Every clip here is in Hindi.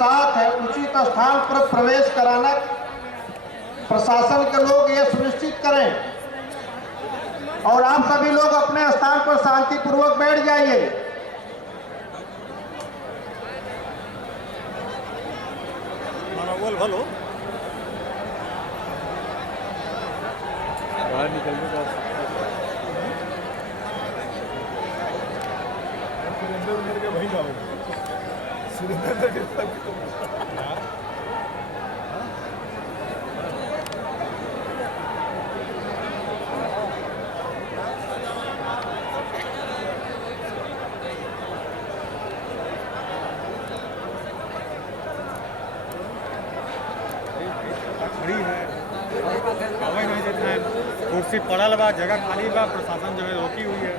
साथ उचित स्थान पर प्रवेश कराना प्रशासन के लोग ये सुनिश्चित करें और आप सभी लोग अपने स्थान पर शांतिपूर्वक बैठ जाइए। बाहर निकलने का वही जाओगे सुरेंद्र के कुर्सी पड़ल बा, जगह खाली बा, प्रशासन जो है रोकी हुई है।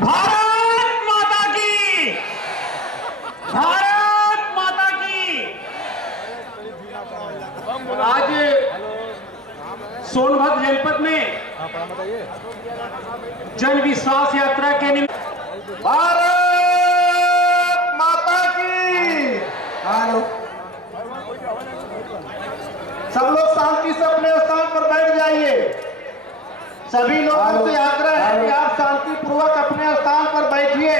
भारत माता की, भारत माता की। आज सोनभद्र जनपद में जन विश्वास यात्रा के निमित्त भारत माता की। सब लोग शांति से अपने स्थान पर बैठ जाइए। सभी लोगों से आग्रह है कि आप शांतिपूर्वक अपने स्थान पर बैठिए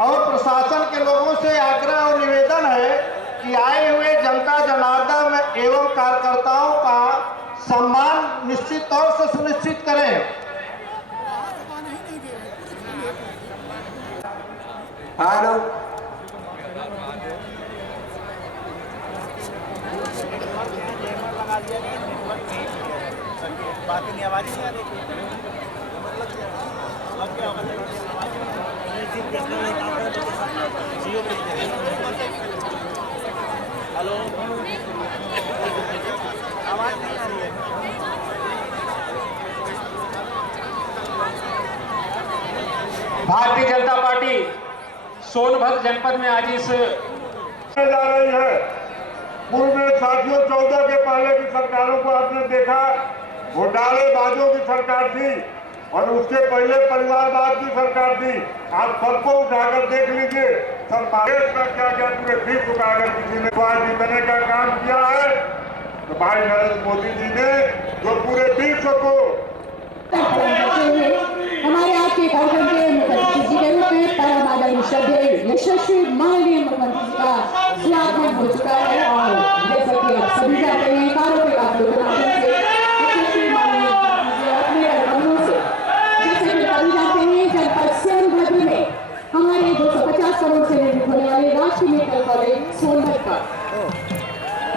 और प्रशासन के लोगों से आग्रह और निवेदन है कि आए हुए जनता जनार्दन एवं कार्यकर्ताओं का सम्मान निश्चित तौर से सुनिश्चित करें। बाकी नहीं आवाज नहीं आ रही। हेलो, आवाज नहीं आ रही है। भारतीय जनता पार्टी सोनभद्र जनपद में आज इस जा रही है। पूर्व में साथियों 14 के पहले की सरकारों को आपने देखा, घोटालेबाजों की सरकार थी और उसके पहले परिवारवाद की सरकार थी। आप सबको उठाकर देख लीजिए, सब देश का क्या क्या पूरे फिर उठाकर किसी ने जीतने का काम किया है। तो भाई नरेंद्र मोदी जी ने जो पूरे विश्व को हमारे आज के कार्यक्रम के मुख्यमंत्री जी के रूप में परम आदरणीय श्रद्धेय यशस्वी माननीय मुख्यमंत्री जी का स्वागत हो चुका है। और जैसा कि आप सभी जानते हैं, कार्यों के काफी यशस्वी माननीय अपने कार्यक्रमों से, जैसे कि सभी जानते हैं, जनपद सोनभद्र में हमारे 250 करोड़ से निर्मित होने वाले राष्ट्रीय मेडिकल कॉलेज सोनभद्र का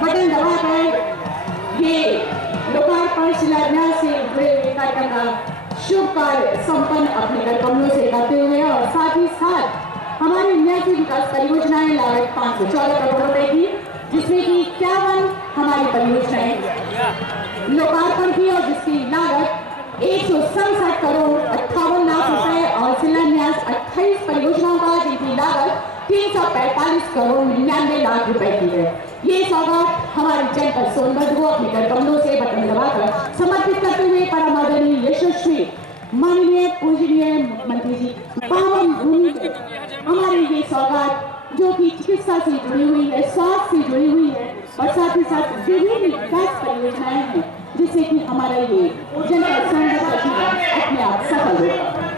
बटन दबाकर ये लोकार्पण शिलान्यास से जुड़े हुए कार्यक्रम का शुभ कार्य संपन्न अपने कार्यक्रमों से करते हुए और साथ ही साथ हमारी 79 विकास परियोजनाएं लागत 514 करोड़ रुपए की, जिसमें कि 51 हमारी परियोजनाएं लोकार्पण की और जिसकी लागत 167 करोड़ 58 लाख रुपए और शिलान्यास 28 परियोजनाओं का, जिनकी लागत 345 करोड़ 99 लाख रुपए की है। ये सौगात हमारे जनपद सोनभद्र को अपने कार्यक्रमों से बटन दबाकर समर्पित करते हुए परम आदरणीय यशस्वी माननीय पूजनीय मुख्यमंत्री जी पावन भूमि हमारी ये सौगात जो कि चिकित्सा से जुड़ी हुई है, स्वास्थ्य से जुड़ी हुई है और साथ ही साथ विभिन्न विकास परियोजनाएं हैं, जिससे कि हमारा ये जनपद सोनभद्र का अपने आप सफल होगा।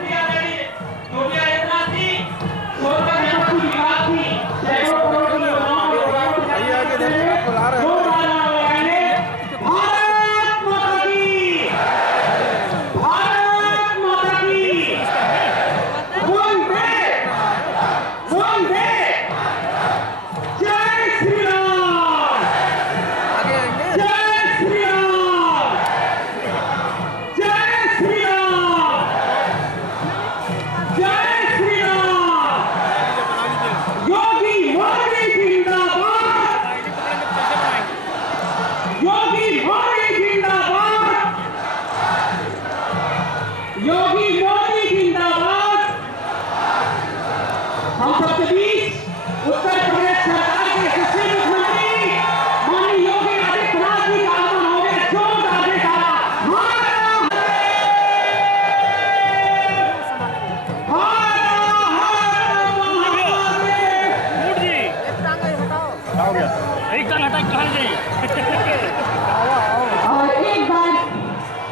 और एक बार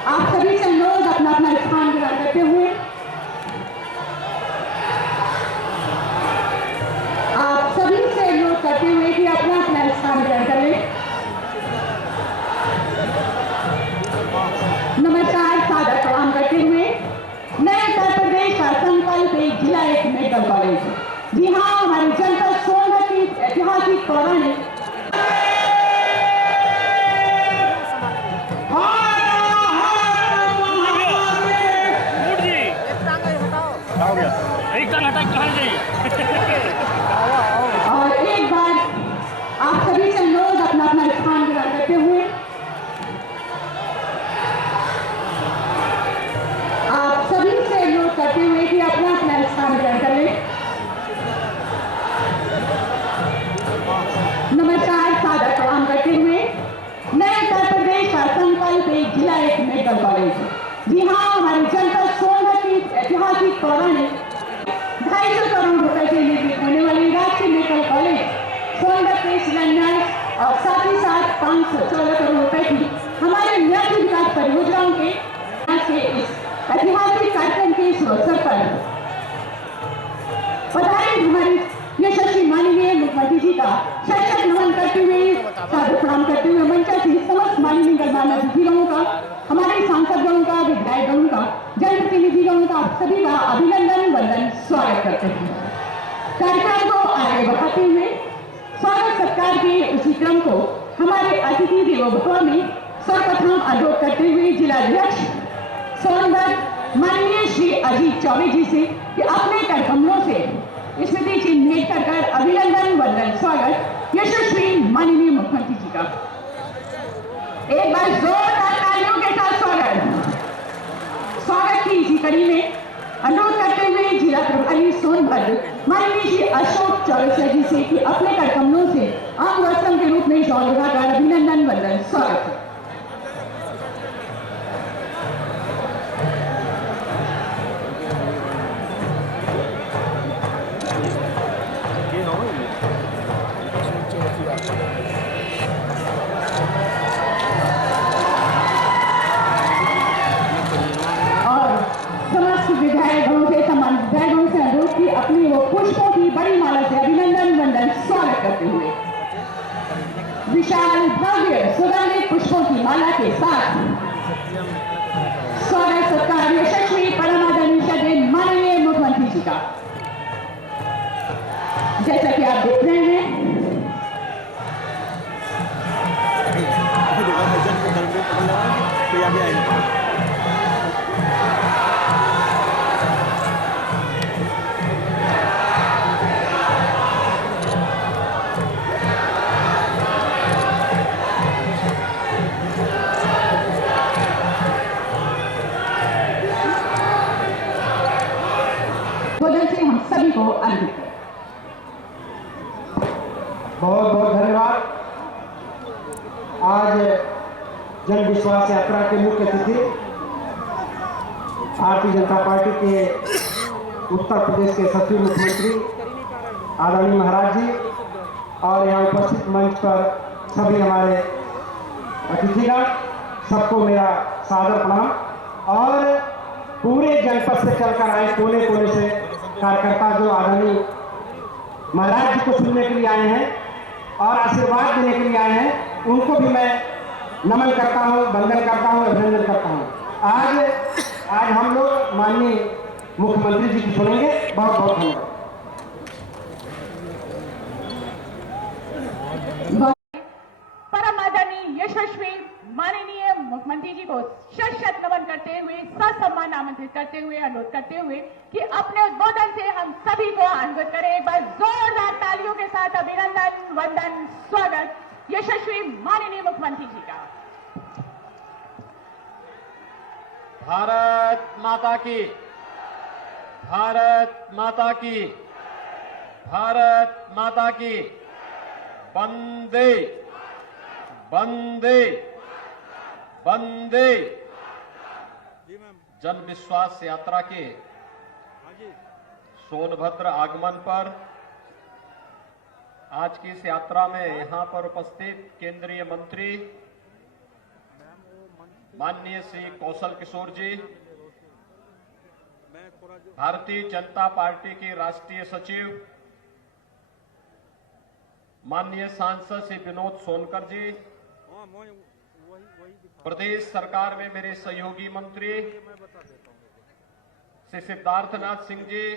आप सभी से लोग अपना अपना स्थान ग्रहण करते हुए आप सभी से अनुरोध करते हुए कि अपना अपना स्थान ग्रहण कर लें। नमस्कार, सादर प्रणाम करते हुए नए उत्तर प्रदेश का संकल्प एक जिला एक मेडिकल कॉलेज। जी हाँ, हमारी जनपद सोनभद्र की ऐतिहासिक पौराणिक और एक बार आप सभी से लोग अपना अपना स्थान ग्रहण करते हुए आप सभी से अनुरोध करते हुए कि अपना अपना स्थान ग्रहण कर लें। नमस्कार, सादर प्रणाम करते हुए नए उत्तर प्रदेश का संकल्प एक जिला एक मेडिकल कॉलेज। जी हाँ, हमारी जनपद सोनभद्र की ऐतिहासिक पौराणिक 250 करोड़ रुपए से निर्मित होने वाली राष्ट्रीय मेडिकल कॉलेज सोनभद्र के शिलान्यास और साथ ही साथ 514 करोड़ रुपए की हमारे न्याय विकास परियोजनाओं के इस ऐतिहासिक कार्यक्रम के इस अवसर पर पधारे हमारे यशस्वी माननीय मुख्यमंत्री जी का शत नमन करते हुए, सादर प्रणाम करते हुए मंचासीन समस्त माननीय गणमान्य अतिथिगणों का, हमारे सांसदगणों का, विधायकगणों का, जनप्रतिनिधिगणों का आप सभी का अभिनंदन वंदन स्वागत करते हैं। कार्यक्रम को आगे बढ़ाते हुए स्वागत सत्कार के उसी क्रम को हमारे अतिथि देवो भव में सर्वप्रथम अनुरोध करते हुए जिलाध्यक्ष सोनभद्र माननीय श्री अजीत चौबे जी से कि अपने कर कमलों से स्मृति चिन्ह भेंट कर अभिनंदन वंदन स्वागत यशस्वी माननीय मुख्यमंत्री जी का एक बार जोरदार तालियों के साथ स्वागत की इसी कड़ी में अनुरोध करते हुए जिला प्रभारी सोनभद्र माननीय श्री अशोक चौरसिया जी से कि अपने कर कमलों से अंग वस्त्रम के रूप में शॉल लगाकर अभिनंदन वंदन स्वागत। अपनी वो पुष्पों की बड़ी माला से अभिनंदन वंदन स्वागत करते हुए विशाल भव्य सुगंधित पुष्पों की माला के साथ स्वागत सत्कार यशस्वी परम आदरणीय माननीय मुख्यमंत्री जी का। जैसा कि आप देख रहे हैं से हम सभी को अर्पित करें। बहुत बहुत धन्यवाद। आज जन विश्वास यात्रा के मुख्य अतिथि भारतीय जनता पार्टी के उत्तर प्रदेश के सचिव मुख्यमंत्री आदरणीय महाराज जी और यहाँ उपस्थित मंच पर सभी हमारे अतिथिगण, सबको मेरा सादर प्रणाम। और पूरे जनपद से चलकर आए कोने कोने से कार्यकर्ता जो आदरणीय महाराज जी को सुनने के लिए आए हैं और आशीर्वाद देने के लिए आए हैं, उनको भी मैं नमन करता हूं, वंदन करता हूं, अभिनंदन करता हूं। आज हम लोग माननीय मुख्यमंत्री जी की सुनेंगे। बहुत बहुत धन्यवाद। परम आदरणीय यशस्वी माननीय मुख्यमंत्री जी को शत नमन करते हुए ससम्मान आमंत्रित करते हुए अनुरोध करते हुए कि अपने उद्बोधन से हम सभी को आह्वान करें। एक बार जोरदार तालियों के साथ अभिनंदन वंदन स्वागत यशस्वी माननीय मुख्यमंत्री जी का। भारत माता की, भारत माता की, भारत माता की। वंदे वंदे वंदे। जन विश्वास यात्रा के सोनभद्र आगमन पर आज की इस यात्रा में यहां पर उपस्थित केंद्रीय मंत्री माननीय श्री कौशल किशोर जी, भारतीय जनता पार्टी के राष्ट्रीय सचिव माननीय सांसद श्री विनोद सोनकर जी, प्रदेश सरकार में मेरे सहयोगी मंत्री श्री सिद्धार्थनाथ सिंह जी,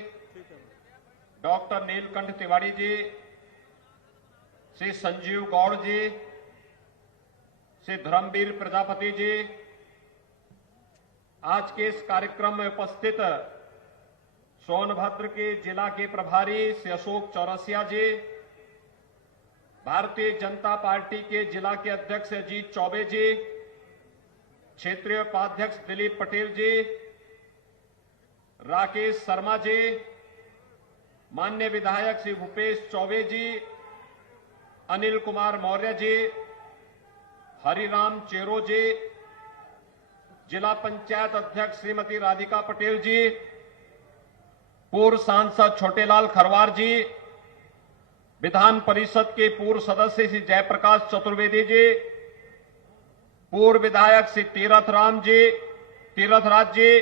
डॉक्टर नीलकंठ तिवारी जी, श्री संजीव गौड़ जी, श्री धर्मवीर प्रजापति जी, आज के इस कार्यक्रम में उपस्थित सोनभद्र के जिला के प्रभारी श्री अशोक चौरसिया जी, भारतीय जनता पार्टी के जिला के अध्यक्ष अजीत चौबे जी, क्षेत्रीय उपाध्यक्ष दिलीप पटेल जी, राकेश शर्मा जी, माननीय विधायक श्री भूपेश चौबे जी, अनिल कुमार मौर्य जी, हरिराम चेरो जी, जिला पंचायत अध्यक्ष श्रीमती राधिका पटेल जी, पूर्व सांसद छोटेलाल खरवार जी, विधान परिषद के पूर्व सदस्य श्री जयप्रकाश चतुर्वेदी जी, पूर्व विधायक श्री तीरथराज जी,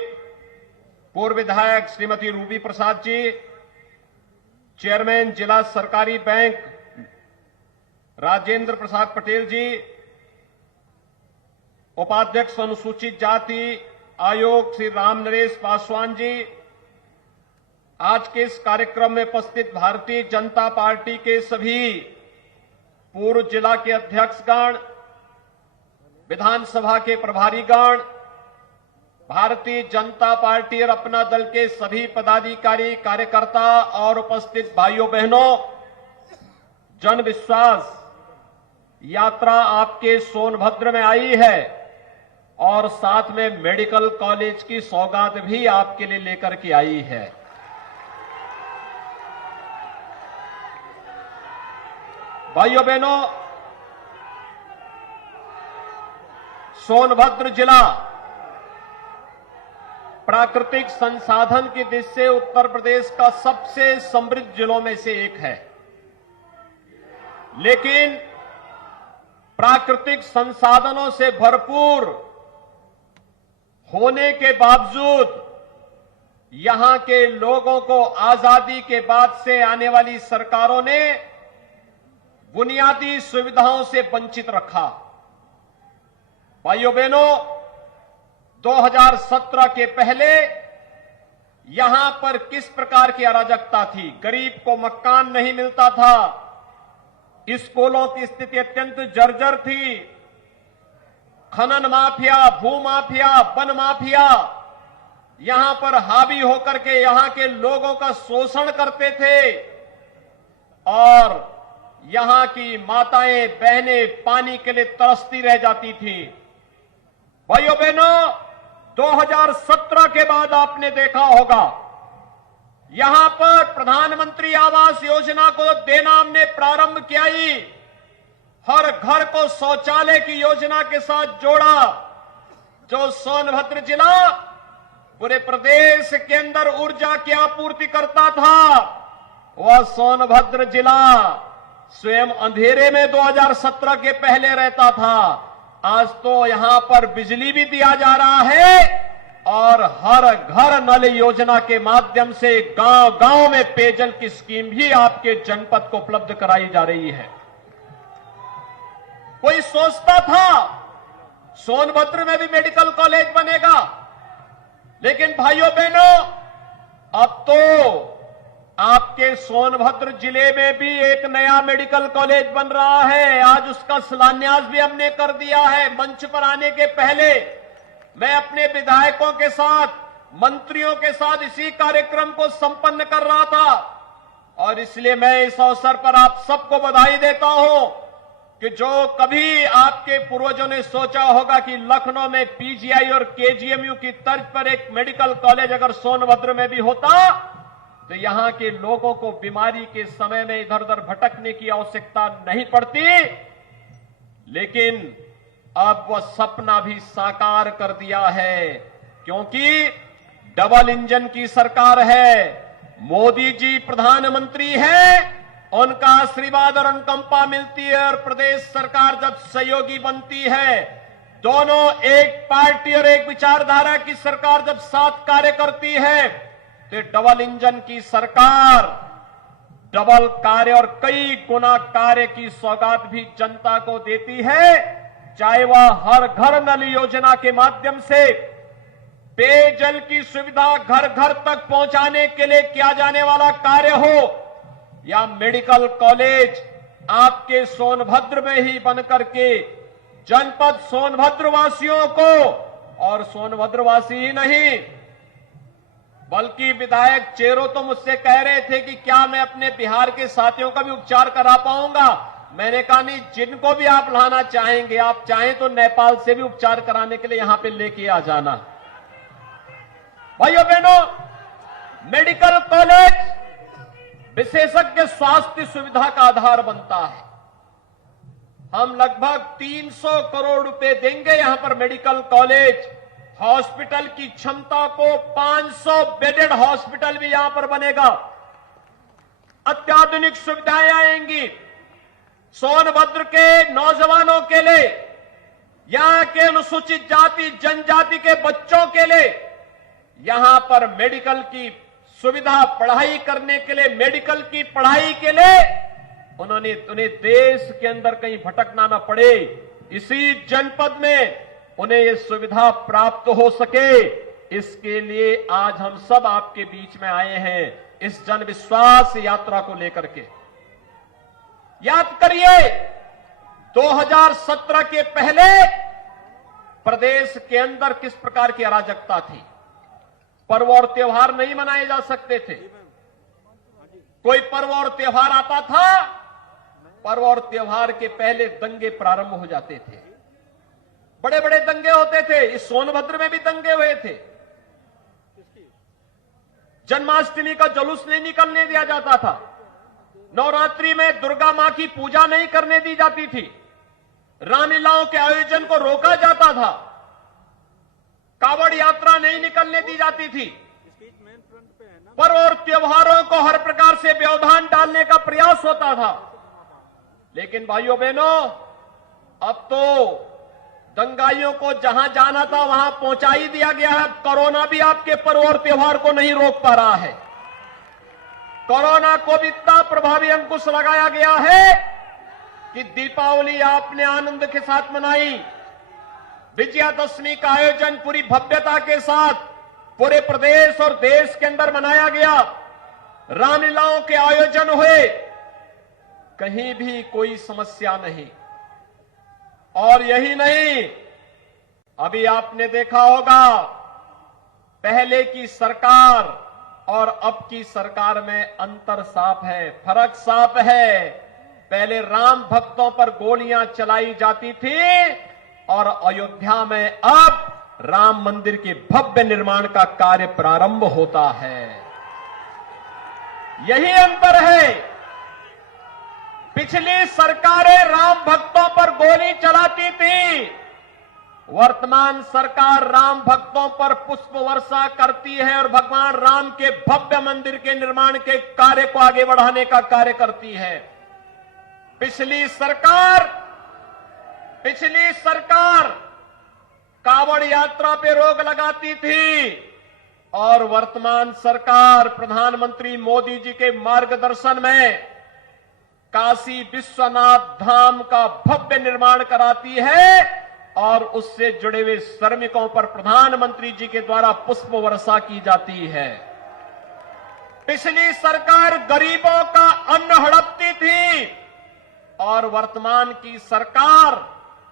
पूर्व विधायक श्रीमती रूबी प्रसाद जी, चेयरमैन जिला सरकारी बैंक राजेंद्र प्रसाद पटेल जी, उपाध्यक्ष अनुसूचित जाति आयोग श्री राम नरेश पासवान जी, आज के इस कार्यक्रम में उपस्थित भारतीय जनता पार्टी के सभी पूर्व जिला के अध्यक्षगण, विधानसभा के प्रभारीगण, भारतीय जनता पार्टी और अपना दल के सभी पदाधिकारी कार्यकर्ता और उपस्थित भाइयों बहनों, जन विश्वास यात्रा आपके सोनभद्र में आई है और साथ में मेडिकल कॉलेज की सौगात भी आपके लिए लेकर के आई है। भाइयों बहनों, सोनभद्र जिला प्राकृतिक संसाधन की दृष्टि से उत्तर प्रदेश का सबसे समृद्ध जिलों में से एक है, लेकिन प्राकृतिक संसाधनों से भरपूर होने के बावजूद यहां के लोगों को आजादी के बाद से आने वाली सरकारों ने बुनियादी सुविधाओं से वंचित रखा। भाइयों बहनों, 2017 के पहले यहां पर किस प्रकार की अराजकता थी। गरीब को मकान नहीं मिलता था, स्कूलों की स्थिति अत्यंत जर्जर थी, खनन माफिया, भू माफिया, वन माफिया यहां पर हावी होकर के यहां के लोगों का शोषण करते थे और यहां की माताएं बहनें पानी के लिए तरसती रह जाती थी। भाइयों बहनों, 2017 के बाद आपने देखा होगा यहां पर प्रधानमंत्री आवास योजना को देना हमने प्रारंभ किया ही, हर घर को शौचालय की योजना के साथ जोड़ा। जो सोनभद्र जिला पूरे प्रदेश के अंदर ऊर्जा की आपूर्ति करता था, वह सोनभद्र जिला स्वयं अंधेरे में 2017 के पहले रहता था। आज तो यहां पर बिजली भी दिया जा रहा है और हर घर नल योजना के माध्यम से गांव-गांव में पेयजल की स्कीम भी आपके जनपद को उपलब्ध कराई जा रही है। कोई सोचता था सोनभद्र में भी मेडिकल कॉलेज बनेगा, लेकिन भाइयों बहनों, अब तो आपके सोनभद्र जिले में भी एक नया मेडिकल कॉलेज बन रहा है। आज उसका शिलान्यास भी हमने कर दिया है। मंच पर आने के पहले मैं अपने विधायकों के साथ, मंत्रियों के साथ इसी कार्यक्रम को संपन्न कर रहा था और इसलिए मैं इस अवसर पर आप सबको बधाई देता हूं कि जो कभी आपके पूर्वजों ने सोचा होगा कि लखनऊ में पीजीआई और केजीएमयू की तर्ज पर एक मेडिकल कॉलेज अगर सोनभद्र में भी होता तो यहां के लोगों को बीमारी के समय में इधर उधर भटकने की आवश्यकता नहीं पड़ती। लेकिन अब वह सपना भी साकार कर दिया है, क्योंकि डबल इंजन की सरकार है। मोदी जी प्रधानमंत्री हैं उनका आशीर्वाद और अनुकंपा मिलती है और प्रदेश सरकार जब सहयोगी बनती है, दोनों एक पार्टी और एक विचारधारा की सरकार जब साथ कार्य करती है, तो डबल इंजन की सरकार डबल कार्य और कई गुना कार्य की सौगात भी जनता को देती है। चाहे वह हर घर नल योजना के माध्यम से पेयजल की सुविधा घर घर तक पहुंचाने के लिए किया जाने वाला कार्य हो, या मेडिकल कॉलेज आपके सोनभद्र में ही बनकर के जनपद सोनभद्र वासियों को, और सोनभद्र वासी ही नहीं बल्कि विधायक चेरो तो मुझसे कह रहे थे कि क्या मैं अपने बिहार के साथियों का भी उपचार करा पाऊंगा। मैंने कहा नहीं, जिनको भी आप लाना चाहेंगे, आप चाहें तो नेपाल से भी उपचार कराने के लिए यहां पे लेके आ जाना। भाइयों बहनों, मेडिकल कॉलेज विशेषज्ञ स्वास्थ्य सुविधा का आधार बनता है। हम लगभग 300 करोड़ रुपए देंगे यहां पर मेडिकल कॉलेज, हॉस्पिटल की क्षमता को 500 बेडेड हॉस्पिटल भी यहां पर बनेगा, अत्याधुनिक सुविधाएं आएंगी सोनभद्र के नौजवानों के लिए, यहां के अनुसूचित जाति जनजाति के बच्चों के लिए यहां पर मेडिकल की सुविधा, पढ़ाई करने के लिए, मेडिकल की पढ़ाई के लिए उन्हें देश के अंदर कहीं भटकना न पड़े, इसी जनपद में उन्हें यह सुविधा प्राप्त हो सके, इसके लिए आज हम सब आपके बीच में आए हैं इस जन विश्वास यात्रा को लेकर के। याद करिए 2017 के पहले प्रदेश के अंदर किस प्रकार की अराजकता थी। पर्व और त्योहार नहीं मनाए जा सकते थे। कोई पर्व और त्योहार आता था, पर्व और त्योहार के पहले दंगे प्रारंभ हो जाते थे, बड़े बड़े दंगे होते थे। इस सोनभद्र में भी दंगे हुए थे। जन्माष्टमी का जुलूस नहीं निकलने दिया जाता था, नवरात्रि में दुर्गा मां की पूजा नहीं करने दी जाती थी, रामलीलाओं के आयोजन को रोका जाता था, कावड़ यात्रा नहीं निकलने दी जाती थी। पर्व और त्योहारों को हर प्रकार से व्यवधान डालने का प्रयास होता था। लेकिन भाइयों बहनों, अब तो दंगाइयों को जहां जाना था वहां पहुंचा ही दिया गया है। कोरोना भी आपके पर्व और त्योहार को नहीं रोक पा रहा है। कोरोना को भी इतना प्रभावी अंकुश लगाया गया है कि दीपावली आपने आनंद के साथ मनाई, विजयादशमी का आयोजन पूरी भव्यता के साथ पूरे प्रदेश और देश के अंदर मनाया गया, रामलीलाओं के आयोजन हुए, कहीं भी कोई समस्या नहीं। और यही नहीं, अभी आपने देखा होगा पहले की सरकार और अब की सरकार में अंतर साफ है, फर्क साफ है। पहले राम भक्तों पर गोलियां चलाई जाती थी और अयोध्या में अब राम मंदिर के भव्य निर्माण का कार्य प्रारंभ होता है। यही अंतर है। पिछली सरकारें राम भक्तों पर गोली चलाती थी, वर्तमान सरकार राम भक्तों पर पुष्प वर्षा करती है और भगवान राम के भव्य मंदिर के निर्माण के कार्य को आगे बढ़ाने का कार्य करती है। पिछली सरकार कावड़ यात्रा पे रोक लगाती थी और वर्तमान सरकार प्रधानमंत्री मोदी जी के मार्गदर्शन में काशी विश्वनाथ धाम का भव्य निर्माण कराती है और उससे जुड़े हुए श्रमिकों पर प्रधानमंत्री जी के द्वारा पुष्प वर्षा की जाती है। पिछली सरकार गरीबों का अन्न हड़पती थी और वर्तमान की सरकार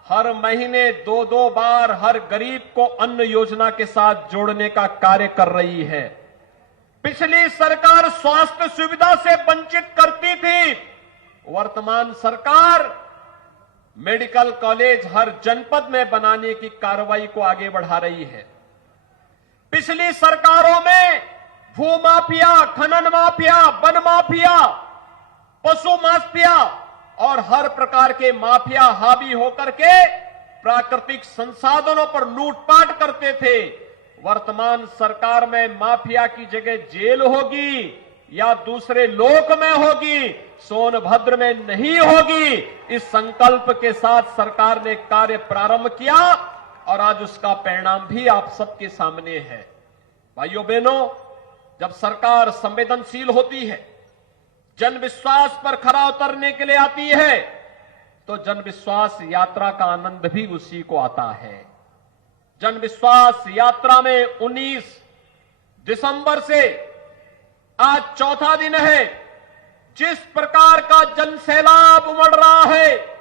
हर महीने 2-2 बार हर गरीब को अन्न योजना के साथ जोड़ने का कार्य कर रही है। पिछली सरकार स्वास्थ्य सुविधा से वंचित करती थी, वर्तमान सरकार मेडिकल कॉलेज हर जनपद में बनाने की कार्रवाई को आगे बढ़ा रही है। पिछली सरकारों में भूमाफिया, खनन माफिया, वन माफिया, पशु माफिया और हर प्रकार के माफिया हावी होकर के प्राकृतिक संसाधनों पर लूटपाट करते थे। वर्तमान सरकार में माफिया की जगह जेल होगी या दूसरे लोक में होगी, सोनभद्र में नहीं होगी, इस संकल्प के साथ सरकार ने कार्य प्रारंभ किया और आज उसका परिणाम भी आप सबके सामने है। भाइयों बहनों, जब सरकार संवेदनशील होती है, जन विश्वास पर खरा उतरने के लिए आती है, तो जन विश्वास यात्रा का आनंद भी उसी को आता है। जन विश्वास यात्रा में 19 दिसंबर से आज चौथा दिन है। जिस प्रकार का जन सैलाब उमड़ रहा है,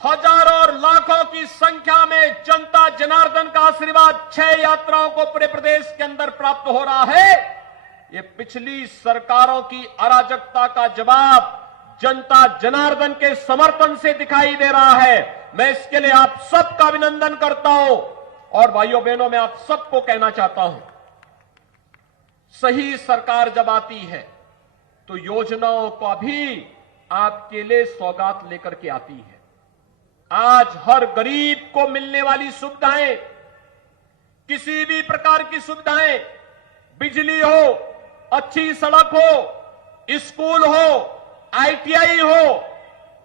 हजारों और लाखों की संख्या में जनता जनार्दन का आशीर्वाद 6 यात्राओं को पूरे प्रदेश के अंदर प्राप्त हो रहा है, ये पिछली सरकारों की अराजकता का जवाब जनता जनार्दन के समर्थन से दिखाई दे रहा है। मैं इसके लिए आप सबका अभिनंदन करता हूं और भाइयों बहनों, मैं आप सबको कहना चाहता हूं, सही सरकार जब आती है तो योजनाओं का भी आपके लिए सौगात लेकर के आती है। आज हर गरीब को मिलने वाली सुविधाएं, किसी भी प्रकार की सुविधाएं, बिजली हो, अच्छी सड़क हो, स्कूल हो, आईटीआई हो,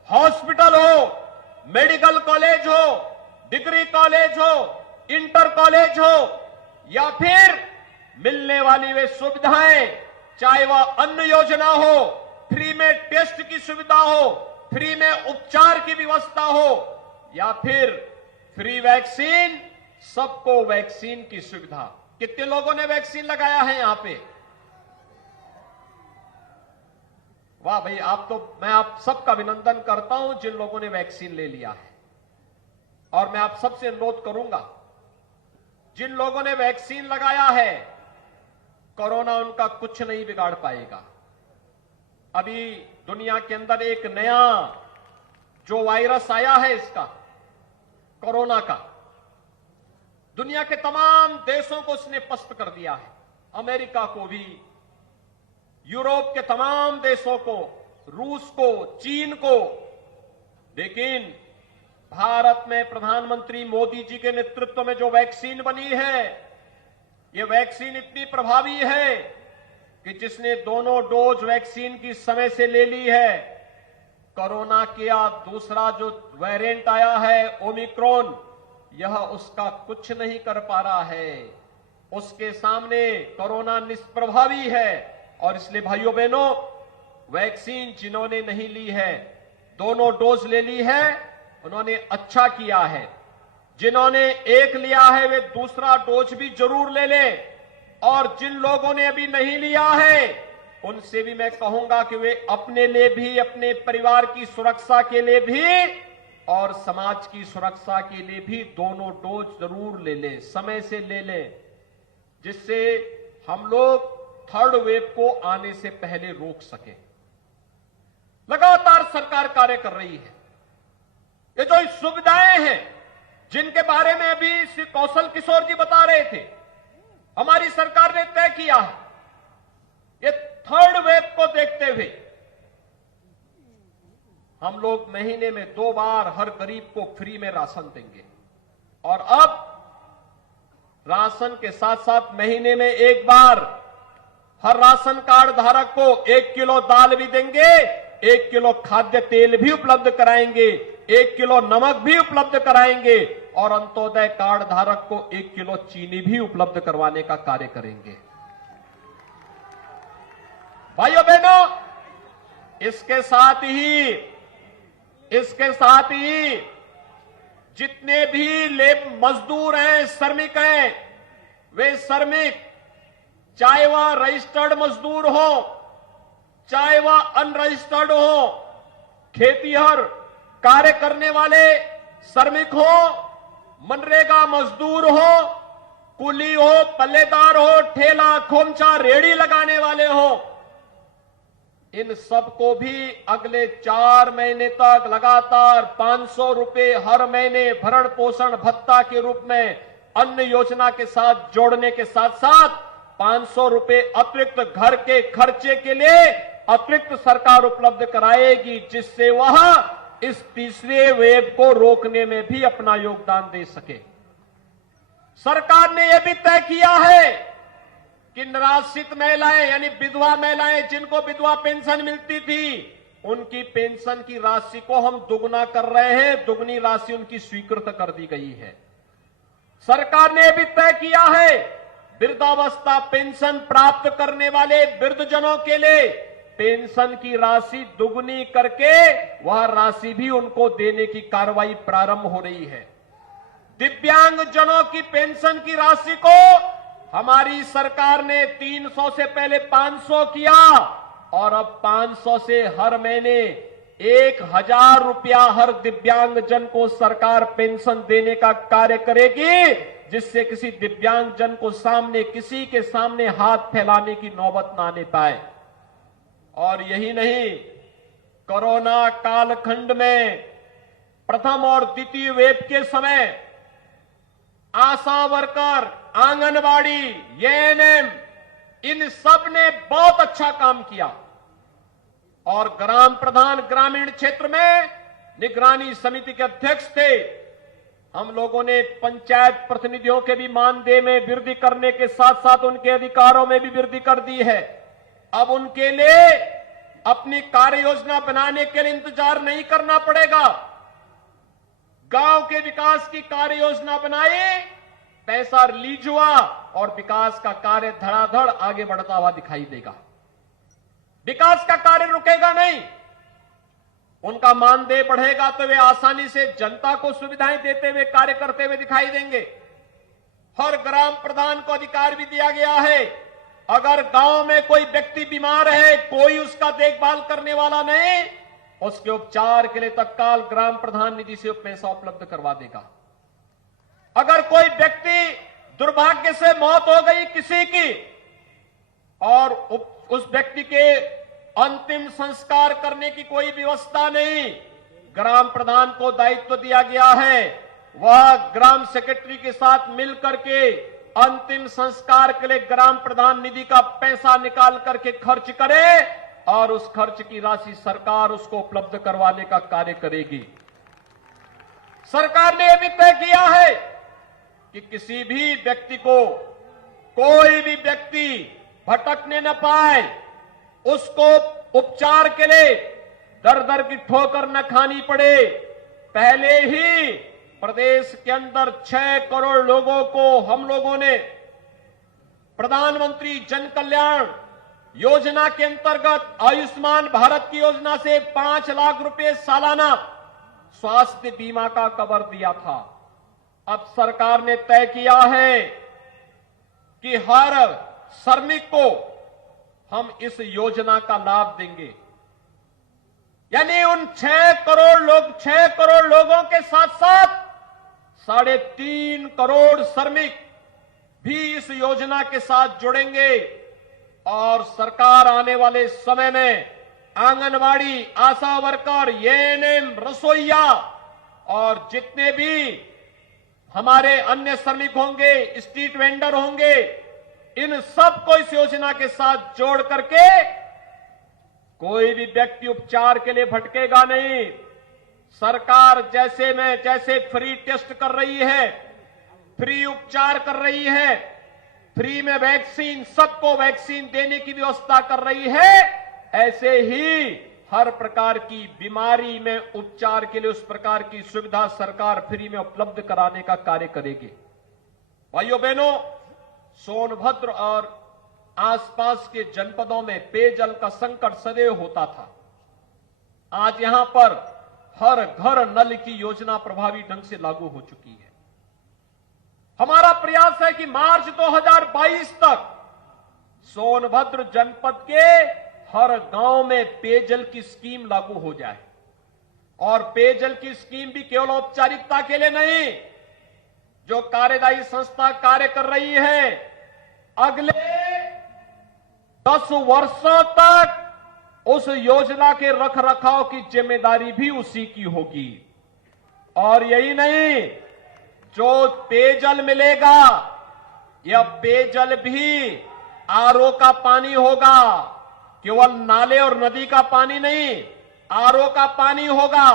हॉस्पिटल हो, मेडिकल कॉलेज हो, डिग्री कॉलेज हो, इंटर कॉलेज हो, या फिर मिलने वाली वे सुविधाएं, चाहे वह अन्न योजना हो, फ्री में टेस्ट की सुविधा हो, फ्री में उपचार की व्यवस्था हो, या फिर फ्री वैक्सीन, सबको वैक्सीन की सुविधा। कितने लोगों ने वैक्सीन लगाया है यहां पे? वाह भाई, मैं आप सबका अभिनंदन करता हूं जिन लोगों ने वैक्सीन ले लिया है। और मैं आप सबसे अनुरोध करूंगा, जिन लोगों ने वैक्सीन लगाया है, कोरोना उनका कुछ नहीं बिगाड़ पाएगा। अभी दुनिया के अंदर एक नया जो वायरस आया है, इसका कोरोना का, दुनिया के तमाम देशों को उसने पस्त कर दिया है, अमेरिका को भी, यूरोप के तमाम देशों को, रूस को, चीन को। लेकिन भारत में प्रधानमंत्री मोदी जी के नेतृत्व में जो वैक्सीन बनी है, ये वैक्सीन इतनी प्रभावी है कि जिसने दोनों डोज वैक्सीन की समय से ले ली है, कोरोना का दूसरा जो वेरिएंट आया है ओमिक्रॉन, यह उसका कुछ नहीं कर पा रहा है। उसके सामने कोरोना निष्प्रभावी है। और इसलिए भाइयों बहनों, वैक्सीन जिन्होंने नहीं ली है, दोनों डोज ले ली है, उन्होंने अच्छा किया है। जिन्होंने एक लिया है वे दूसरा डोज भी जरूर ले लें। और जिन लोगों ने अभी नहीं लिया है, उनसे भी मैं कहूंगा कि वे अपने लिए भी, अपने परिवार की सुरक्षा के लिए भी और समाज की सुरक्षा के लिए भी दोनों डोज जरूर ले लें, समय से ले लें, जिससे हम लोग थर्ड वेव को आने से पहले रोक सके। लगातार सरकार कार्य कर रही है। ये जो सुविधाएं हैं जिनके बारे में अभी श्री कौशल किशोर जी बता रहे थे, हमारी सरकार ने तय किया है, ये थर्ड वेव को देखते हुए हम लोग महीने में 2 बार हर गरीब को फ्री में राशन देंगे। और अब राशन के साथ साथ महीने में 1 बार हर राशन कार्ड धारक को 1 किलो दाल भी देंगे, 1 किलो खाद्य तेल भी उपलब्ध कराएंगे, 1 किलो नमक भी उपलब्ध कराएंगे और अंत्योदय कार्ड धारक को 1 किलो चीनी भी उपलब्ध करवाने का कार्य करेंगे। भाइयों बहनों, इसके साथ ही जितने भी मजदूर हैं, श्रमिक हैं, वे श्रमिक, चाहे वह रजिस्टर्ड मजदूर हो, चाहे वह अनरजिस्टर्ड हो, खेतीहर कार्य करने वाले श्रमिक हो, मनरेगा मजदूर हो, कुली हो, पल्लेदार हो, ठेला खोमचा रेहड़ी लगाने वाले हो, इन सबको भी अगले 4 महीने तक लगातार 500 रुपए हर महीने भरण पोषण भत्ता के रूप में अन्न योजना के साथ जोड़ने के साथ साथ 500 रुपए अतिरिक्त घर के खर्चे के लिए अतिरिक्त सरकार उपलब्ध कराएगी, जिससे वह इस तीसरे वेव को रोकने में भी अपना योगदान दे सके। सरकार ने यह भी तय किया है कि निराश्रित महिलाएं यानी विधवा महिलाएं, जिनको विधवा पेंशन मिलती थी, उनकी पेंशन की राशि को हम दुगना कर रहे हैं, दुगनी राशि उनकी स्वीकृत कर दी गई है। सरकार ने भी तय किया है वृद्धावस्था पेंशन प्राप्त करने वाले वृद्धजनों के लिए पेंशन की राशि दुगनी करके वह राशि भी उनको देने की कार्रवाई प्रारंभ हो रही है। दिव्यांगजनों की पेंशन की राशि को हमारी सरकार ने 300 से पहले 500 किया और अब 500 से हर महीने 1000 रुपया हर दिव्यांगजन को सरकार पेंशन देने का कार्य करेगी, जिससे किसी दिव्यांगजन को किसी के सामने हाथ फैलाने की नौबत ना आने पाए। और यही नहीं, कोरोना कालखंड में प्रथम और द्वितीय वेव के समय आशा वर्कर, आंगनबाड़ी, एएनएम, इन सब ने बहुत अच्छा काम किया और ग्राम प्रधान ग्रामीण क्षेत्र में निगरानी समिति के अध्यक्ष थे। हम लोगों ने पंचायत प्रतिनिधियों के भी मानदेय में वृद्धि करने के साथ साथ उनके अधिकारों में भी वृद्धि कर दी है। अब उनके लिए अपनी कार्य योजना बनाने के लिए इंतजार नहीं करना पड़ेगा। गांव के विकास की कार्य योजना बनाई, पैसा रिलीज हुआ और विकास का कार्य धड़ाधड़ आगे बढ़ता हुआ दिखाई देगा। विकास का कार्य रुकेगा नहीं, उनका मानदेय बढ़ेगा तो वे आसानी से जनता को सुविधाएं देते हुए कार्य करते हुए दिखाई देंगे। हर ग्राम प्रधान को अधिकार भी दिया गया है, अगर गांव में कोई व्यक्ति बीमार है, कोई उसका देखभाल करने वाला नहीं, उसके उपचार के लिए तत्काल ग्राम प्रधान निधि से पैसा उपलब्ध करवा देगा। अगर कोई व्यक्ति दुर्भाग्य से मौत हो गई किसी की और उस व्यक्ति के अंतिम संस्कार करने की कोई व्यवस्था नहीं, ग्राम प्रधान को दायित्व दिया गया है, वह ग्राम सेक्रेटरी के साथ मिलकर के अंतिम संस्कार के लिए ग्राम प्रधान निधि का पैसा निकाल करके खर्च करे और उस खर्च की राशि सरकार उसको उपलब्ध करवाने का कार्य करेगी। सरकार ने यह भी तय किया है कि किसी भी व्यक्ति को, कोई भी व्यक्ति भटकने न पाए, उसको उपचार के लिए दर दर की ठोकर न खानी पड़े। पहले ही प्रदेश के अंदर 6 करोड़ लोगों को हम लोगों ने प्रधानमंत्री जन कल्याण योजना के अंतर्गत आयुष्मान भारत की योजना से 5 लाख रुपए सालाना स्वास्थ्य बीमा का कवर दिया था। अब सरकार ने तय किया है कि हर श्रमिक को हम इस योजना का लाभ देंगे, यानी उन 6 करोड़ लोगों के साथ साथ 3.5 करोड़ श्रमिक भी इस योजना के साथ जुड़ेंगे और सरकार आने वाले समय में आंगनबाड़ी, आशा वर्कर, एएनएम, रसोइया और जितने भी हमारे अन्य श्रमिक होंगे, स्ट्रीट वेंडर होंगे, इन सबको इस योजना के साथ जोड़ करके कोई भी व्यक्ति उपचार के लिए भटकेगा नहीं। सरकार जैसे फ्री टेस्ट कर रही है, फ्री उपचार कर रही है, फ्री में वैक्सीन, सबको वैक्सीन देने की व्यवस्था कर रही है, ऐसे ही हर प्रकार की बीमारी में उपचार के लिए उस प्रकार की सुविधा सरकार फ्री में उपलब्ध कराने का कार्य करेगी। भाइयों बहनों, सोनभद्र और आसपास के जनपदों में पेयजल का संकट सदैव होता था। आज यहां पर हर घर नल की योजना प्रभावी ढंग से लागू हो चुकी है। हमारा प्रयास है कि मार्च 2022 तक सोनभद्र जनपद के हर गांव में पेयजल की स्कीम लागू हो जाए और पेयजल की स्कीम भी केवल औपचारिकता के लिए नहीं, जो कार्यदायी संस्था कार्य कर रही है, अगले 10 वर्षों तक उस योजना के रखरखाव की जिम्मेदारी भी उसी की होगी। और यही नहीं, जो पेयजल मिलेगा, यह पेयजल भी आरओ का पानी होगा, केवल नाले और नदी का पानी नहीं, आरओ का पानी होगा।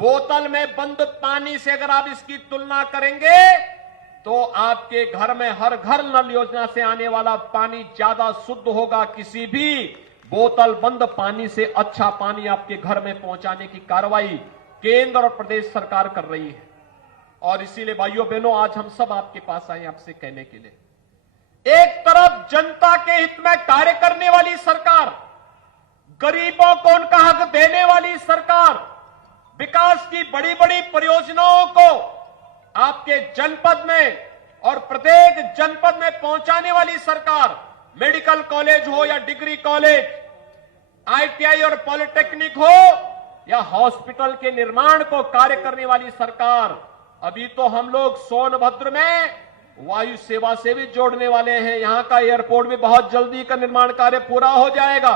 बोतल में बंद पानी से अगर आप इसकी तुलना करेंगे तो आपके घर में हर घर नल योजना से आने वाला पानी ज्यादा शुद्ध होगा। किसी भी बोतल बंद पानी से अच्छा पानी आपके घर में पहुंचाने की कार्रवाई केंद्र और प्रदेश सरकार कर रही है। और इसीलिए भाइयों बहनों, आज हम सब आपके पास आए आपसे कहने के लिए, एक तरफ जनता के हित में कार्य करने वाली सरकार, गरीबों को उनका हक देने वाली सरकार, विकास की बड़ी बड़ी परियोजनाओं को आपके जनपद में और प्रत्येक जनपद में पहुंचाने वाली सरकार, मेडिकल कॉलेज हो या डिग्री कॉलेज, आईटीआई और पॉलिटेक्निक हो या हॉस्पिटल के निर्माण को कार्य करने वाली सरकार। अभी तो हम लोग सोनभद्र में वायु सेवा से भी जोड़ने वाले हैं। यहां का एयरपोर्ट भी बहुत जल्दी का निर्माण कार्य पूरा हो जाएगा।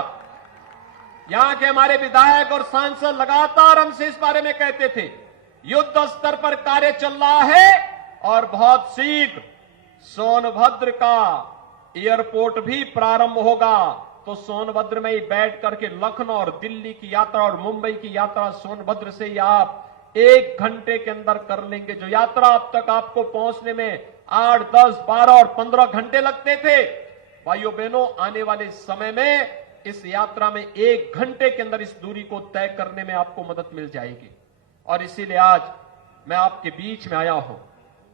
यहां के हमारे विधायक और सांसद लगातार हमसे इस बारे में कहते थे, युद्ध स्तर पर कार्य चल रहा है और बहुत शीघ्र सोनभद्र का एयरपोर्ट भी प्रारंभ होगा। तो सोनभद्र में ही बैठ करके लखनऊ और दिल्ली की यात्रा और मुंबई की यात्रा सोनभद्र से ही आप 1 घंटे के अंदर कर लेंगे। जो यात्रा अब तक आपको पहुंचने में 8, 10, 12 और 15 घंटे लगते थे, भाइयों बहनों, आने वाले समय में इस यात्रा में 1 घंटे के अंदर इस दूरी को तय करने में आपको मदद मिल जाएगी। और इसीलिए आज मैं आपके बीच में आया हूं।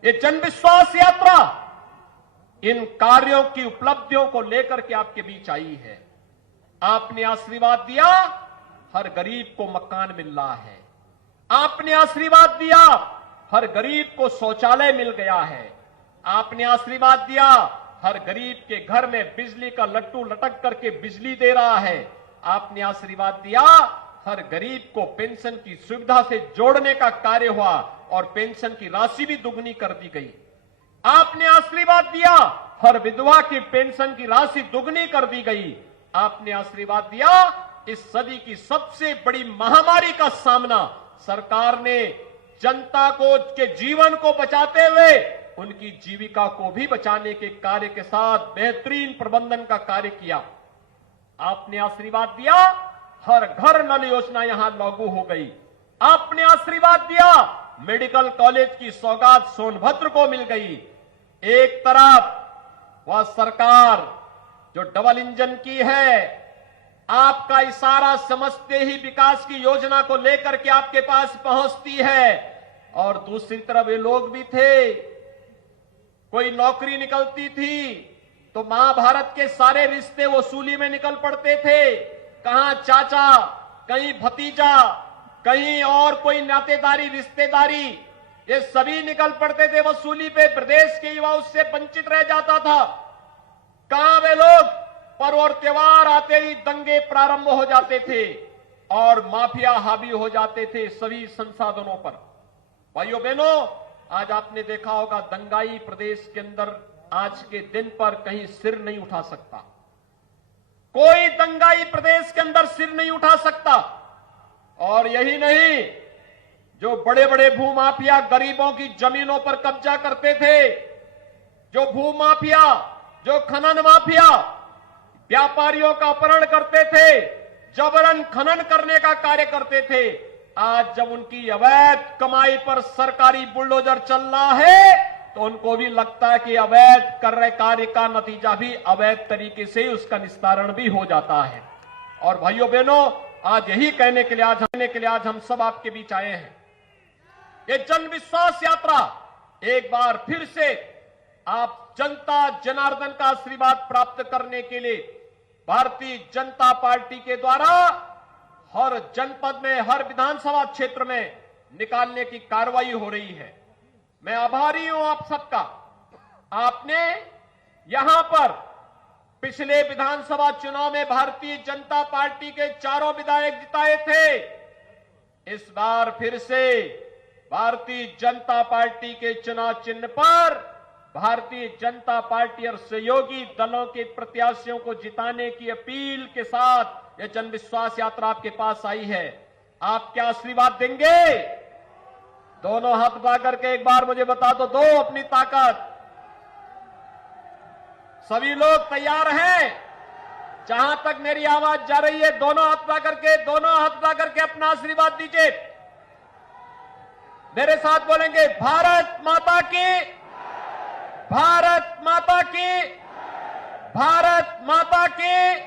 ये जन विश्वास यात्रा इन कार्यों की उपलब्धियों को लेकर के आपके बीच आई है। आपने आशीर्वाद दिया, हर गरीब को मकान मिल रहा है। आपने आशीर्वाद दिया, हर गरीब को शौचालय मिल गया है। आपने आशीर्वाद दिया, हर गरीब के घर में बिजली का लट्टू लटक करके बिजली दे रहा है। आपने आशीर्वाद दिया, हर गरीब को पेंशन की सुविधा से जोड़ने का कार्य हुआ और पेंशन की राशि भी दुगनी कर दी गई। आपने आशीर्वाद दिया, हर विधवा की पेंशन की राशि दुगनी कर दी गई। आपने आशीर्वाद दिया, इस सदी की सबसे बड़ी महामारी का सामना सरकार ने जनता को के जीवन को बचाते हुए उनकी जीविका को भी बचाने के कार्य के साथ बेहतरीन प्रबंधन का कार्य किया। आपने आशीर्वाद दिया, हर घर नल योजना यहां लागू हो गई। आपने आशीर्वाद दिया, मेडिकल कॉलेज की सौगात सोनभद्र को मिल गई। एक तरफ वह सरकार जो डबल इंजन की है, आपका इशारा समझते ही विकास की योजना को लेकर के आपके पास पहुंचती है, और दूसरी तरफ ये लोग भी थे, कोई नौकरी निकलती थी तो महाभारत के सारे रिश्ते वसूली में निकल पड़ते थे। कहां चाचा, कहीं भतीजा, कहीं और कोई नातेदारी रिश्तेदारी, ये सभी निकल पड़ते थे वसूली पे। प्रदेश के युवा उससे वंचित रह जाता था। कहां वे लोग? पर्व और त्योहार आते ही दंगे प्रारंभ हो जाते थे और माफिया हावी हो जाते थे सभी संसाधनों पर। भाइयों बहनों, आज आपने देखा होगा दंगाई प्रदेश के अंदर आज के दिन पर कहीं सिर नहीं उठा सकता। कोई दंगाई प्रदेश के अंदर सिर नहीं उठा सकता। और यही नहीं, जो बड़े बड़े भूमाफिया गरीबों की जमीनों पर कब्जा करते थे, जो भूमाफिया, जो खनन माफिया व्यापारियों का अपहरण करते थे, जबरन खनन करने का कार्य करते थे, आज जब उनकी अवैध कमाई पर सरकारी बुलडोजर चल रहा है तो उनको भी लगता है कि अवैध कर रहे कार्य का नतीजा भी अवैध तरीके से उसका निस्तारण भी हो जाता है। और भाइयों बहनों, आज यही कहने के लिए आज हम सब आपके बीच आए हैं। ये जन विश्वास यात्रा एक बार फिर से आप जनता जनार्दन का आशीर्वाद प्राप्त करने के लिए भारतीय जनता पार्टी के द्वारा हर जनपद में, हर विधानसभा क्षेत्र में निकालने की कार्रवाई हो रही है। मैं आभारी हूं आप सबका। आपने यहां पर पिछले विधानसभा चुनाव में भारतीय जनता पार्टी के 4 विधायक जिताए थे। इस बार फिर से भारतीय जनता पार्टी के चुनाव चिन्ह पर भारतीय जनता पार्टी और सहयोगी दलों के प्रत्याशियों को जिताने की अपील के साथ यह जन विश्वास यात्रा आपके पास आई है। आप क्या आशीर्वाद देंगे? दोनों हाथ उठा करके एक बार मुझे बता दो अपनी ताकत। सभी लोग तैयार हैं? जहां तक मेरी आवाज जा रही है, दोनों हाथ उठा करके अपना आशीर्वाद दीजिए। मेरे साथ बोलेंगे, भारत माता की, भारत माता की, भारत माता की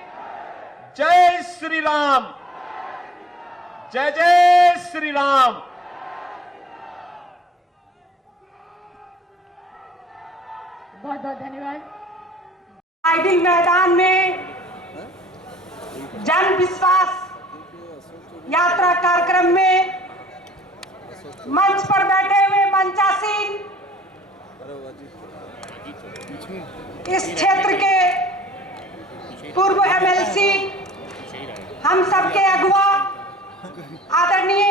जय श्री राम, जय जय श्री राम। बहुत बहुत धन्यवाद। आइडिल मैदान में जन विश्वास यात्रा कार्यक्रम में मंच पर बैठे हुए मंचासीन इस क्षेत्र के पूर्व एमएलसी, हम सबके अगुआ आदरणीय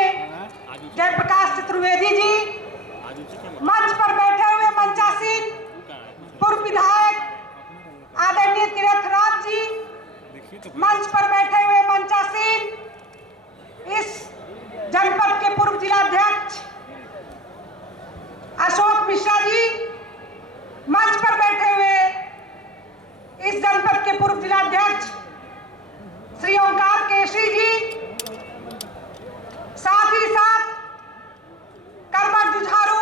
जयप्रकाश चतुर्वेदी जी, मंच पर बैठे हुए मंचासीन पूर्व विधायक आदरणीय तीर्थराज जी, मंच पर बैठे हुए मंचासीन इस जनपद के पूर्व जिलाध्यक्ष अशोक मिश्रा जी, मंच पर बैठे हुए इस जनपद के पूर्व जिलाध्यक्ष श्री ओंकार केसरी जी, साथ ही साथ कर्मठ जुझारू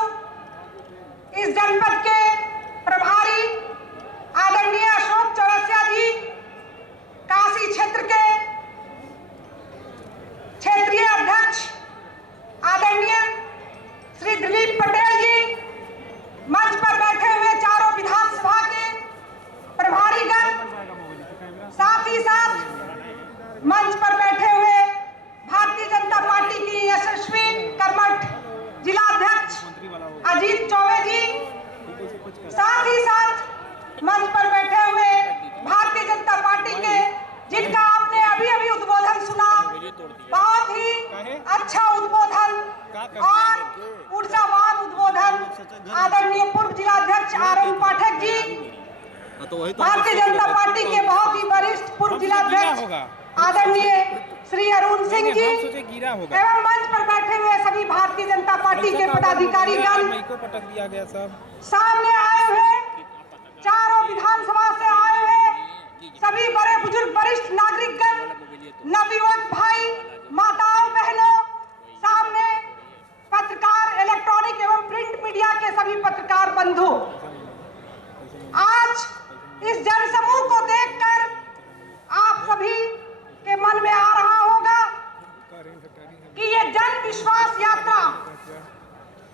इस जनपद के प्रभारी आदरणीय अशोक चौरसिया जी, काशी क्षेत्र के क्षेत्रीय अध्यक्ष आदरणीय श्री दिलीप पटेल जी, मंच पर बैठे हुए चारों विधानसभा के प्रभारीगण, साथ ही साथ मंच पर बैठे हुए भारतीय जनता पार्टी की यशस्वी कर्मठ जिलाध्यक्ष अजीत चौबे जी, साथ ही साथ मंच पर बैठे हुए भारतीय जनता पार्टी के जिनका आपने अभी अभी उद्बोधन सुना, बहुत ही अच्छा उद्बोधन और ऊर्जावान उद्बोधन आदरणीय पूर्व जिलाध्यक्ष आरएन पाठक जी, भारतीय जनता पार्टी के बहुत ही वरिष्ठ पूर्व जिलाध्यक्ष आदरणीय श्री अरुण सिंह जी एवं मंच पर बैठे हुए सभी भारतीय जनता पार्टी के पदाधिकारीगण, सामने आए हुए चारों विधानसभा से आए हुए सभी बड़े बुजुर्ग वरिष्ठ नागरिकगण, नवयुवक भाई, माताओं, बहनों, सामने पत्रकार, इलेक्ट्रॉनिक एवं प्रिंट मीडिया के सभी पत्रकार बंधु, आज इस जनसमूह को देखकर आप सभी के मन में आ रहा होगा कि ये जन विश्वास यात्रा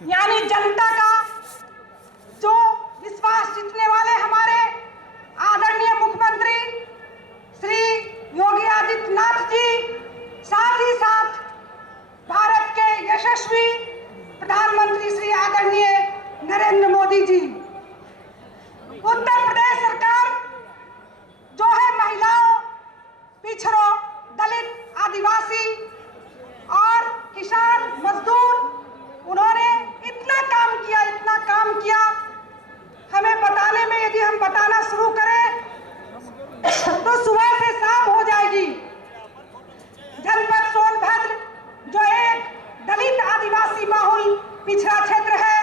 यानी जनता का जो विश्वास जीतने वाले हमारे आदरणीय मुख्यमंत्री श्री योगी आदित्यनाथ जी, साथ ही साथ भारत के यशस्वी प्रधानमंत्री श्री आदरणीय नरेंद्र मोदी जी, उत्तर प्रदेश सरकार जो है महिलाओं, पिछड़ों, दलित, आदिवासी और किसान, मजदूर, उन्होंने इतना काम किया, हमें बताने में यदि हम बताना शुरू करें तो सुबह से शाम हो जाएगी। जनपद सोनभद्र जो एक दलित आदिवासी बहुल पिछड़ा क्षेत्र है,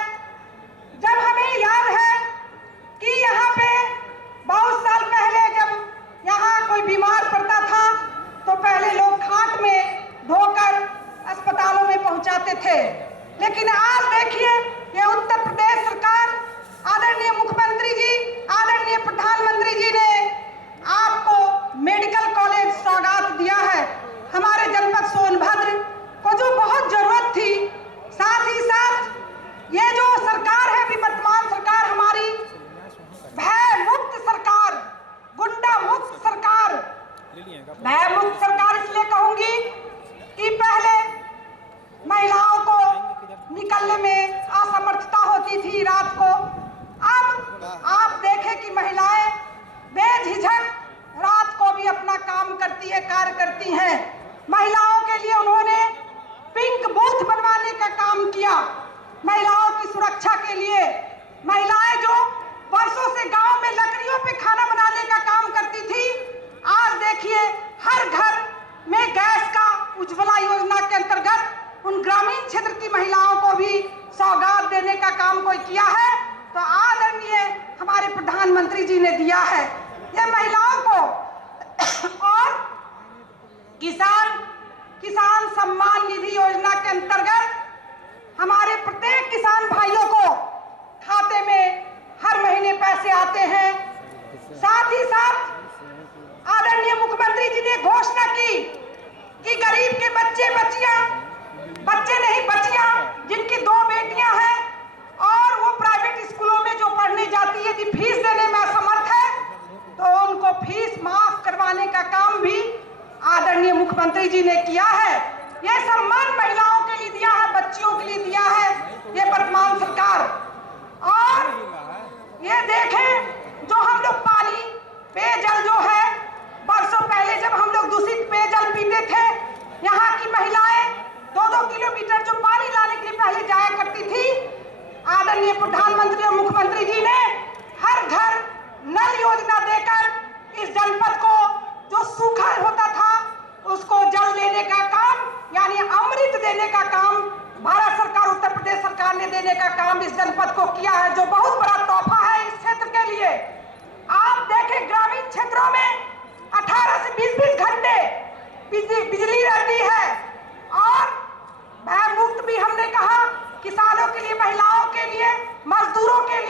जब हमें याद है कि यहाँ पे बहुत साल पहले जब यहाँ कोई बीमार पड़ता था तो पहले लोग खाट में ढोकर अस्पतालों में पहुंचाते थे, लेकिन आज देखिए ये उत्तर प्रदेश सरकार, आदरणीय मुख्यमंत्री जी, आदरणीय प्रधानमंत्री जी ने आपको मेडिकल कॉलेज सौगात दिया है हमारे जनपद सोनभद्र को, जो बहुत जरूरत थी। साथ ही साथ ये जो सरकार है, वर्तमान सरकार हमारी, भय मुक्त सरकार, गुंडा मुक्त सरकार, भय मुक्त सरकार इसलिए कहूंगी कि पहले महिलाओं को निकलने में असमर्थता होती थी रात को, अब आप देखें कि महिलाएं बेझिझक रात को भी अपना काम करती है, कार्य करती हैं। महिलाओं के लिए उन्होंने पिंक बूथ बनवाने का काम किया, महिलाओं की सुरक्षा के लिए। महिलाएं जो वर्षों से गांव में लकड़ियों पे खाना बनाने का काम करती थी, आज देखिए हर घर में गैस का उज्ज्वला योजना के अंतर्गत उन ग्रामीण क्षेत्र की महिलाओं को भी सौगात देने का काम कोई किया है तो आदरणीय हमारे प्रधानमंत्री जी ने दिया है। ये महिलाओं को और किसान सम्मान निधि योजना के अंतर्गत हमारे प्रत्येक किसान भाइयों को खाते में हर महीने पैसे आते हैं। साथ ही साथ आदरणीय मुख्यमंत्री जी ने घोषणा बच्चे नहीं बच्चियां जिनकी 2 बेटियां हैं और वो प्राइवेट स्कूलों में जो पढ़ने जाती है, यदि फीस देने में असमर्थ है तो उनको फीस माफ करवाने का काम भी आदरणीय मुख्यमंत्री जी ने किया है। ये सम्मान महिलाओं के लिए दिया है, बच्चियों के लिए दिया है ये वर्तमान सरकार। और ये देखें जो हम लोग पानी पेयजल जो है, बरसों पहले जब हम लोग दूषित पेयजल पीते थे, यहाँ की महिलाएं 2-2 किलोमीटर जो पानी लाने के लिए पहले जाया करती थी, आदरणीय प्रधानमंत्री और मुख्यमंत्री जी ने हर घर नल योजना देकर इस जनपद को जो सूखा होता था उसको जल देने का काम, यानी अमृत देने का काम भारत सरकार, उत्तर प्रदेश सरकार ने देने का काम इस जनपद को किया है, जो बहुत बड़ा तोहफा है इस क्षेत्र के लिए। आप देखें ग्रामीण क्षेत्रों में 18 से 20-20 घंटे बिजली रहती है और भय मुक्त भी हमने कहा, किसानों के लिए, महिलाओं के लिए, मजदूरों के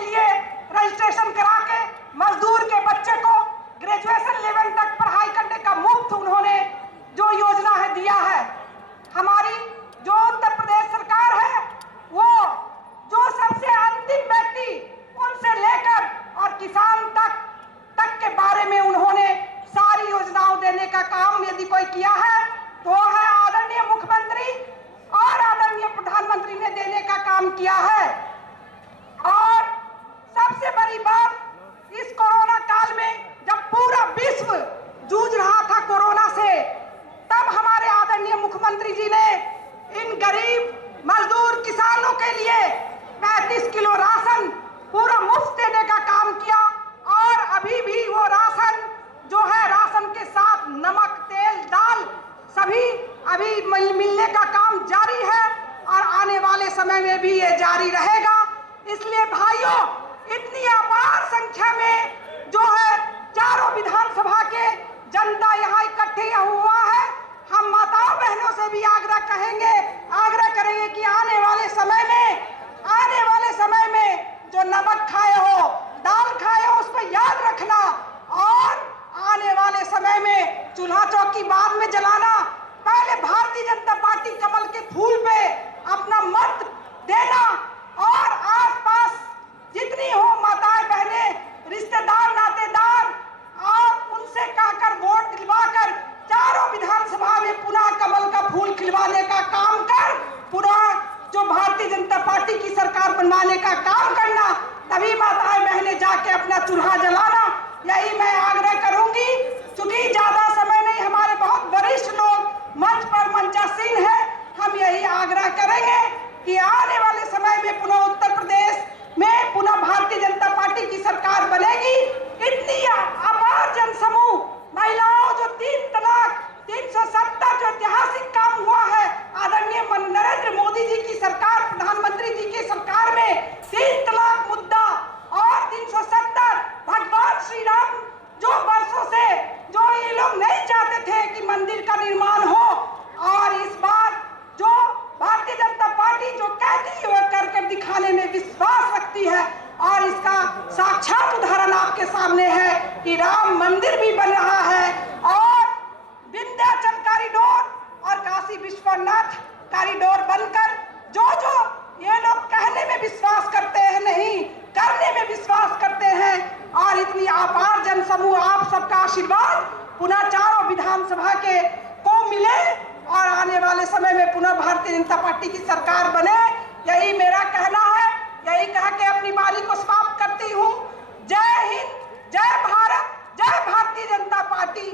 लिए रजिस्ट्रेशन करा के मजदूर के बच्चे को ग्रेजुएशन लेवल तक पढ़ाई करने का मुफ्त उन्होंने जो योजना है दिया है। हमारी जो उत्तर प्रदेश सरकार है वो जो सबसे अंतिम व्यक्ति उनसे लेकर और किसान तक के बारे में उन्होंने सारी योजनाओं देने का काम यदि कोई किया है तो है आदरणीय मुख्यमंत्री और आदरणीय प्रधानमंत्री ने देने का काम किया है। और सबसे बड़ी बात, इस कोरोना काल में जब पूरा विश्व जूझ रहा था कोरोना से, तब हमारे आदरणीय मुख्यमंत्री जी ने इन गरीब मजदूर किसानों के लिए 35 किलो राशन पूरा मुफ्त देने का काम किया। और अभी भी वो राशन जो है, राशन के साथ नमक, तेल, दाल सभी अभी मिलने का काम जारी है और आने वाले समय में भी ये जारी रहेगा। इसलिए भाइयों, इतनी अपार संख्या में जो है चारों विधानसभा के जनता यहाँ इकट्ठे हुआ है, हम माताओं बहनों से भी आग्रह करेंगे कि आने वाले समय में जो नमक खाए हो, दाल खाए हो, उसको याद रखना और आने वाले समय में चूल्हा चौकी बाद में जलाना, पहले भारतीय जनता पार्टी कमल के फूल पे अपना मत देना और आसपास जितनी हो माताएं बहनें, रिश्तेदार, नातेदार, और उनसे कहकर वोट दिलवाकर चारों विधानसभा में पुनः कमल का फूल खिलवाने का काम कर, पुनः जो भारतीय जनता पार्टी की सरकार बनवाने का काम करना, तभी माताएं बहनें जाके अपना चूल्हा जलाना। यही मैं आग्रह करूंगी। चूंकि ज्यादा समय नहीं, हमारे बहुत वरिष्ठ लोग मंच पर मंचासीन है, हम यही आग्रह करेंगे कि आने वाले समय में पुनः उत्तर प्रदेश में पुनः भारतीय जनता पार्टी की सरकार बनेगी। इतनी अपार जनसमूह महिलाओं जो 3 तलाक 370 जो ऐतिहासिक काम हुआ है आदरणीय नरेंद्र मोदी जी की सरकार, प्रधानमंत्री जी की सरकार में 3 तलाक मुद्दा और 370, भगवान श्री राम जो वर्षों से जो ये लोग नहीं चाहते थे कि मंदिर का निर्माण हो, और इस बार जो भारतीय जनता पार्टी जो कहती है वह करके दिखाने में विश्वास रखती है, और इसका साक्षात उदाहरण आपके सामने है कि राम मंदिर भी बन रहा है और विंध्याचल कॉरिडोर और काशी विश्वनाथ कॉरिडोर बनकर जो ये लोग कहने में विश्वास करते हैं, नहीं करने में विश्वास करते हैं। और इतनी अपार जनसमूह, आप सबका आशीर्वाद पुनः चारों विधानसभा के को मिले और आने वाले समय में पुनः भारतीय जनता पार्टी की सरकार बने, यही मेरा कहना है। यही कह के अपनी वाणी को समाप्त करती हूँ। जय हिंद, जय भारत, जय भारतीय जनता पार्टी।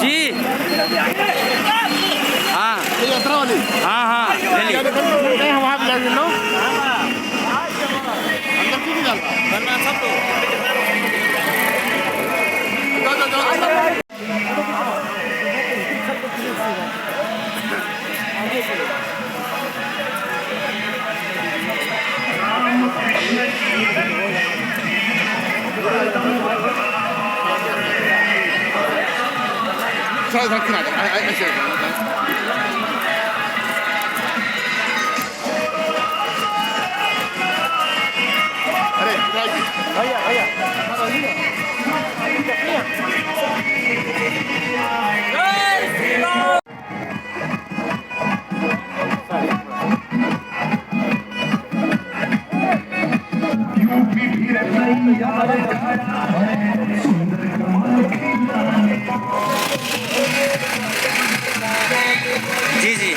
जी हाँ यात्रा वाली हाँ ले ली वहाँ पे ले लो अंदर क्यों नहीं डालता सब जी जी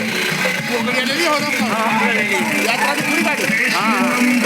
यात्रा की पूरी गाड़ी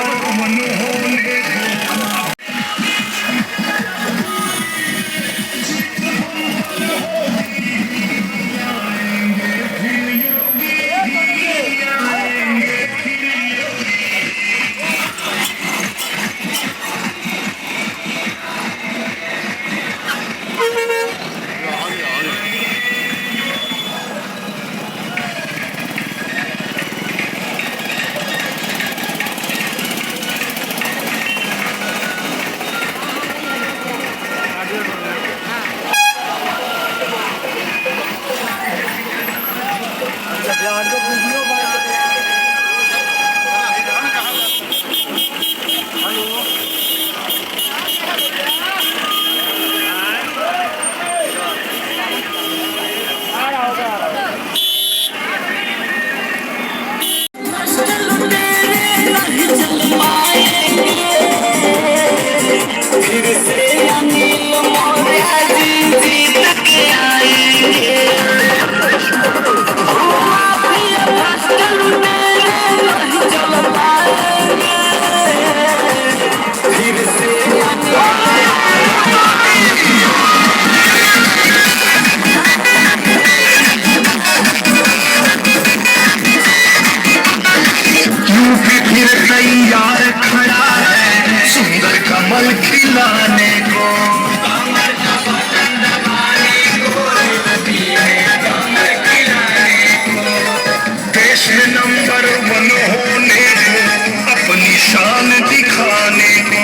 शान दिखाने को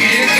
ये